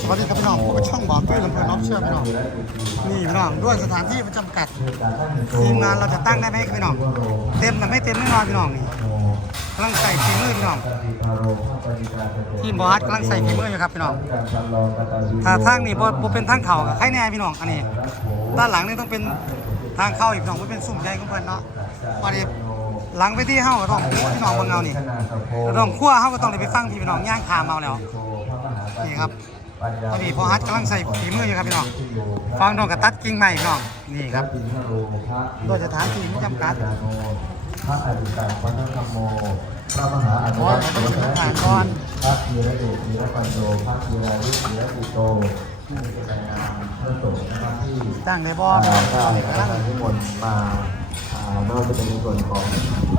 สวัสดีครับพี่น้องผมเป็นช่องบอกด้วยลำเพลินออฟเชื่อพี่น้องนี่พี่น้องด้วยสถานที่มันจำกัดทีมงานเราจะตั้งได้ไหมพี่น้องเต็มแต่ไม่เต็มแน่นอนพี่น้องนี่กำลังใส่ฝีมือพี่น้องทีมบอสกำลังใส่ฝีมืออยู่ครับพี่น้องถ้าทางนี่บอเป็นทางเข่ากับใครแน่พี่น้องอันนี้ด้านหลังนี่ต้องเป็นทางเข้าอีกพี่น้องไม่เป็นสุ่มใหญ่ของเพิ่อนเนาะวันนี้หลังไปที่เฮาก็ต้องพี่น้องบิ่งเอานี่ต้องคั่วเฮาก็ต้องได้ไปฟังพี่น้องย่างขาเอาแล้ว นี่ครับตอนนี้พอฮัทกำลังใส่ฝีมืออยู่ครับพี่น้องฟังน้องกับตัดกิ่งใหม่พี่น้องนี่ครับโดยสถานที่ไม่จำกัดพระอริยพระธรรมโมพระมหาอนุโอ้ยผมต้องถึงทางก่อนพระธีระเดชธีระปัญโยพระธีระวิธีระปุโตผู้เป็นรายงานพระสงฆ์นะครับที่จ้างในบ่ออ่าพี่น้องได้นี่พกำลัระงนิมนต์มาอ่าไม่ว่าจะเป็นในส่วนของ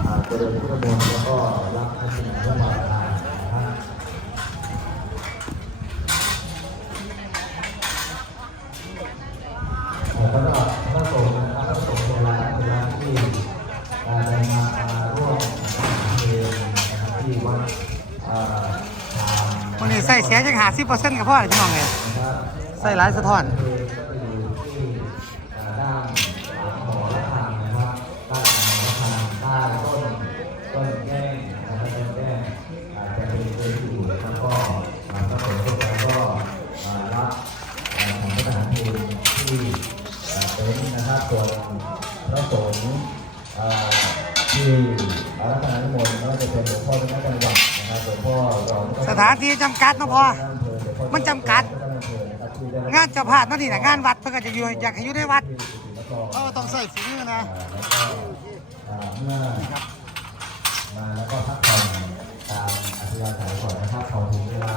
อ่าเจริญพุทธมนต์แล้วก็รับพระสิริพระบ แล้วก็พระสงฆ์นะครับพระสงฆ์เวลาเวลาที่ได้มาร่วมเพลงนะครับที่วัดวันนี้ใส่เสียจังหาสิบเปอร์เซ็นต์กับพ่อเลยพี่น้องเลยนะครับใส่หลายสะท้อนเพลงก็ไปอยู่ที่อ่าด้า นหลังหอระฆังนะครับด้านหลังหอระฆังใต้ต้นต้นแก้งนะครับต้นแก้งอาจจะเป็นเพลงที่อยู่แล้วก็อ่าพระสงฆ์ทุกท่านก็อ่ารับอ่าของพระทหารเพลงที่เอ่อเป็นนะครับส่วนพระสงฆ์เอ่อที่อารัธนานิมนต์ไม่ว่าจะเป็นหลวงพ่อเป็นนักจังหวัดนะครับหลวงพ่อรองสถานที่จำกัดเนาะพ่อมันจำกัด งานเจ้าภาพนั่นนี่นะงานวัดเพื่อก็จะอยู่อยากให้อยู่ในวัดเออต้องใส่ฝีมือนะอ่าเมื่อมาแล้วก็พักผ่อนตามอัธยาศัยก่อนนะครับพอถึงเวลา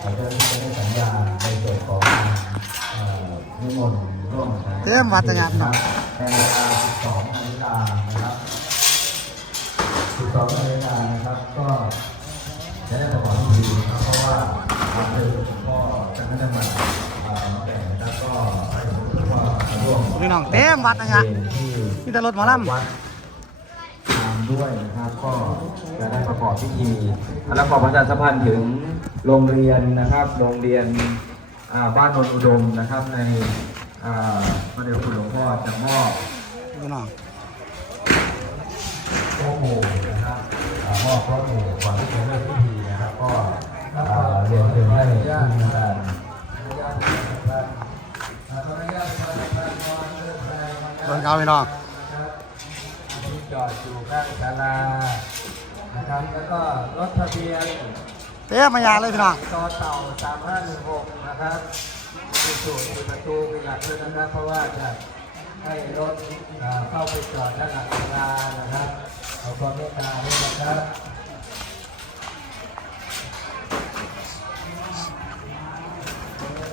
เราจะได้สัญญาณในส่วนของการเอ่อ นิมนต์ร่วมกันเตรียมวัดตะยานเนาะในเวลา12นาฬิกานะครับ12นาฬิกานะครับ ก็จะได้ประกอบพิธีนะครับ เพราะว่าทางเดินหลวงพ่อจังหวัดจังหวัดอ่าน้องแก่นะครับก็ให้หลวงพ่อมาร่วมพี่น้องเต็มวัดนะฮะที่มีแต่รถหมอลำวัดตามด้วยนะครับก็จะได้ประกอบพิธีแล้วขอประชาสัมพันธ์ถึงโรงเรียนนะครับ โรงเรียนอ่า บ้านนนอุดมนะครับในอ่าพระเดชคุณหลวงพ่อจะมอบพี่น้องโอ้โหนะครับอ่ามอบพระโอ้โหก่อนที่จะเริ่มพิธีนะครับก็เรียนเชิญให้ทุกท่านเบิ่งเอาพี่น้องที่จอดอยู่ข้างศาลานะครับแล้วก็รถทะเบียน เต็มมายาเลยพี่น้องต่อเต่า3516นะครับมีสูตรมีประตูเป็นหลักด้วยนะครับ เพราะว่าจะให้รถอ่าเข้าไปจอดด้านหลังศาลานะครับขอความเมตตาด้วยนะครับ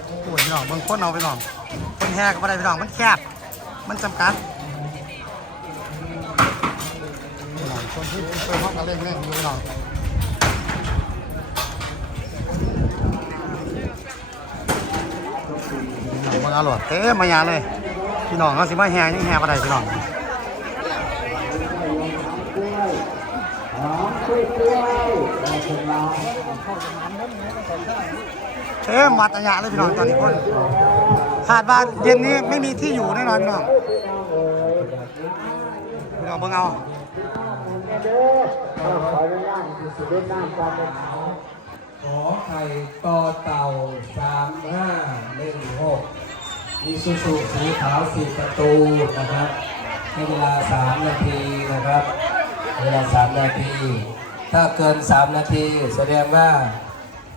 โอ้ยพี่น้องเบิ่งคนเอาพี่น้องคนแห่ก็บ่ได้พี่น้องมันแคบ มันจำกัดพี่น้องคนที่เปิดห้องกันเล่นเล่นอยู่พี่น้อง พี่น้องเบิ่งเอาหลดเต็มายาเลย พี่น้องเขาสิมาแห่ยังแห่บ่ได้พี่น้องเต็มวัดอัญญาเลยพี่น้องตอนนี้คนขาดว่าเย็นนี้ไม่มีที่อยู่แน่นอนพี่น้องพี่น้องเบิ่งเอาขอไข่ต่อเต่าสามห้าหนึ่งหก มีซูซูสีขาวสีประตูนะครับให้เวลาสามนาทีนะครับเวลาสามนาที ถ้าเกินสามนาที แสดงว่า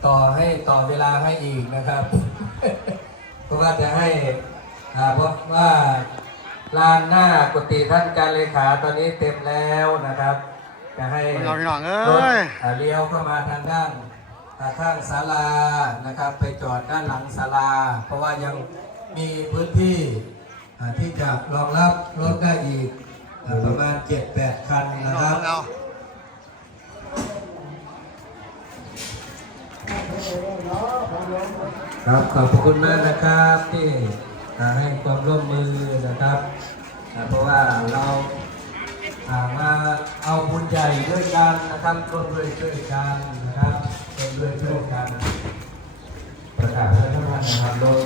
ต่อให้ต่อเวลาให้อีกนะครับ เพราะว่าจะให้อ่าเพราะว่าลานหน้ากุฏิท่านการเลขาตอนนี้เต็มแล้วนะครับ จะให้เบิ่งเอาพี่น้องเอรถ้ยอ่าเลี้ยวเข้ามาทางด้านอ่าข้างศาลานะครับ ไปจอดด้านหลังศาลา เพราะว่ายัง มีพื้นที่อ่าที่จะรองรับรถได้อีกอ่าประมาณ 7-8 คันพี่นะน้องครับเบิ่งเอาครับขอบพระคุณมากนะครับที่อ่าให้ความร่วมมือนะครับอ่าเพราะว่าเราอ่ามาเอาบุญใหญ่ด้วยกันนะครับร่วมด้วยช่วยกันนะครับร่วมด้วยช่วยกันปประกาศให้ท่านนะครับรถ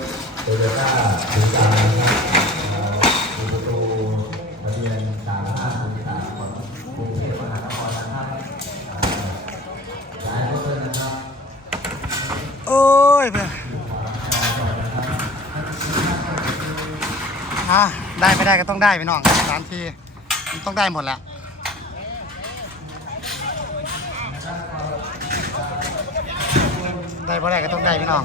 โตโยต้าสีดำนะครับเอ่ออยู่ประตูทะเบียนสามห้าศูนย์สามของกรุงเทพมหานครนะครับหลายรถเลยนะครับโอ้ยเพื่อนอะได้ไม่ได้ก็ต้องได้พี่น้องสามทีมันต้องได้หมดแหละได้ไม่ได้ก็ต้องได้พี่น้อง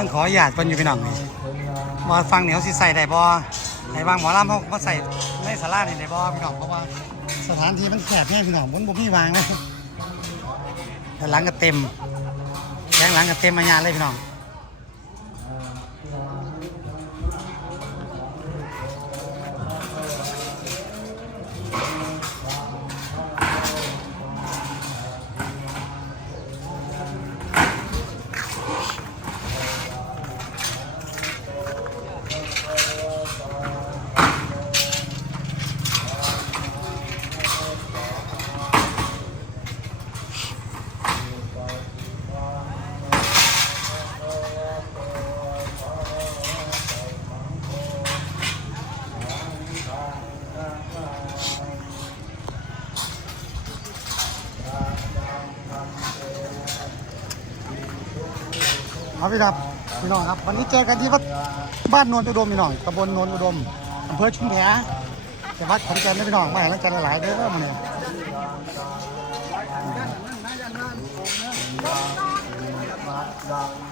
องขอหยาดเป็นอยู่พี่น้องนี่มาฟังเหนียวสิใส่ได้บ่ไห้บางหมอลำเขามาใส่ในสารานี่ได้บ่พี่น้องเพราะว่าสถานที่มันแคบแห้งพี่น้องบนบ่มีวางเลยแต่หลังก็เต็มแข้งหลังก็เต็มมายาเลยพี่น้อง เอาพี่ครับพี่น้องครับ วันนี้เจอกันที่วัดบ้านโนนอุดมพี่น้องตำบลโนนอุดมอำเภอชุมแพจังหวัดขอนแก่นพี่น้องมาให้รักกันหลายๆเด้อมาเนี่ย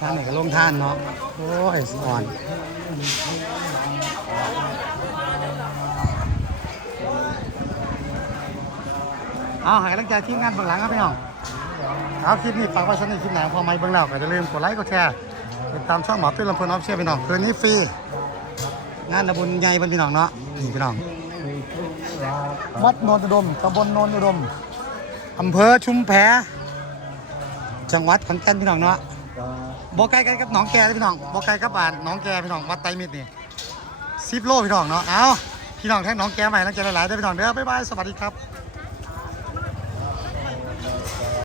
ท่านไหนก็ลงท่านเนาะโอ้ยสอ่อนเอาหายตั้งใจทีมงานเบื้องหลังครับพี่น้อง เอาคลิปนี้ฝากไว้ชั้นในคลิปไหนพอไม่เบื้องแล้วก็อย่าลืมกดไลค์กดแชร์ติดตามช่องหมอตุ้ยลำเพลินออฟเชียร์พี่น้องคืนนี้ฟรีงานระบุญใหญ่เป็นพี่น้องเนาะนี่พี่น้องวัดโนนอุดมตำบลโนนอุดมอำเภอชุมแพจังหวัดขอนแก่นพี่น้องเนาะบ่ไกลกันกับหนองแกเลยพี่น้องบ่ไกลกับบ้านหนองแกพี่น้องวัดไตรมิตรนี่สิบโลพี่น้องเนาะเอาพี่น้องแท้หนองแกใหม่แล้วเจอหลายๆได้พี่น้องเด้อบ๊ายบายสวัสดีครับ